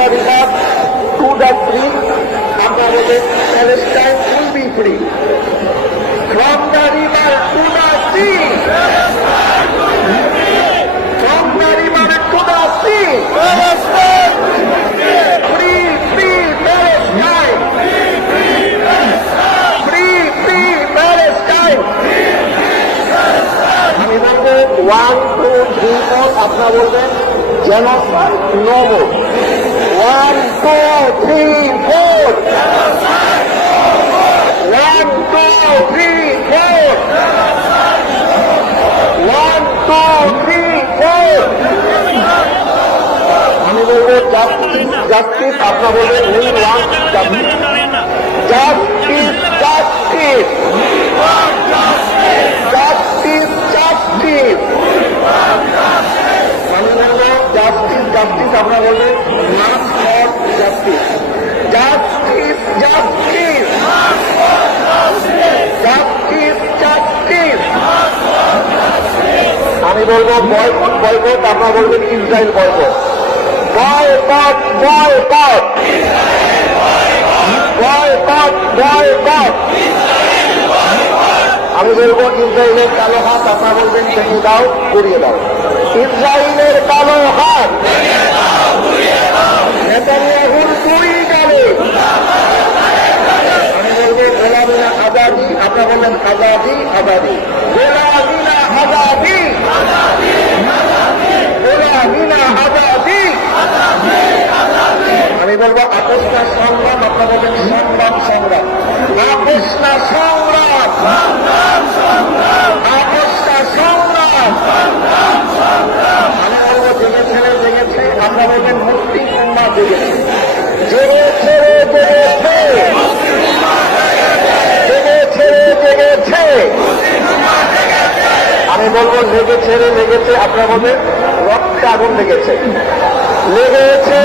the river to the free, Palestine will be free. From the river to the sea, from the river to the sea, free, free Palestine, free, free Palestine. আমি বলবো 1, 2, 3, 4 আপনারা বলবেন genocide no more. 1, 2, 3, 4 1, 2, 3, 4 1, 2, 3, 4 আমি বলবো justice justice আপনারা বলবেন we want justice justice justice justice justice আমি বলবো জাস্টিস জাস্টিস আপনারা বলবেন March for justice justice justice justice justice আমি বলবো বয়কট বয়কট আপনারা বলবেন Israel boycott boycott boycott boycott boycott আমি বলবো ইসরায়েলের কালো হাত আপনারা বলবেন ভেঙে দাও করিয়ে দাও ইসরায়েলের কালো হাত নেতানিয়াহুর দুই গালে আমি বলবো গোলামিনা আজাদি আপনারা বলবেন আজাদি আজাদি গোলামিনা আজাদি গোলামিনা আজাদি আমি বলবো আপোষ না সংগ্রাম আপনারা বলবেন সংগ্রাম সংগ্রাম আপোষ না সংগ্রাম আপোষ না সংগ্রাম আমি বলবো জেগেছে রে জেগেছে আপনারা বলবেন মুসলিম উম্মাহ জেগেছে জেগেছে রে জেগেছে জেগেছে রে জেগেছে আমি বলবো লেগেছে রে লেগেছে আপনারা বলবেন রক্তে আগুন লেগেছে লেগেছে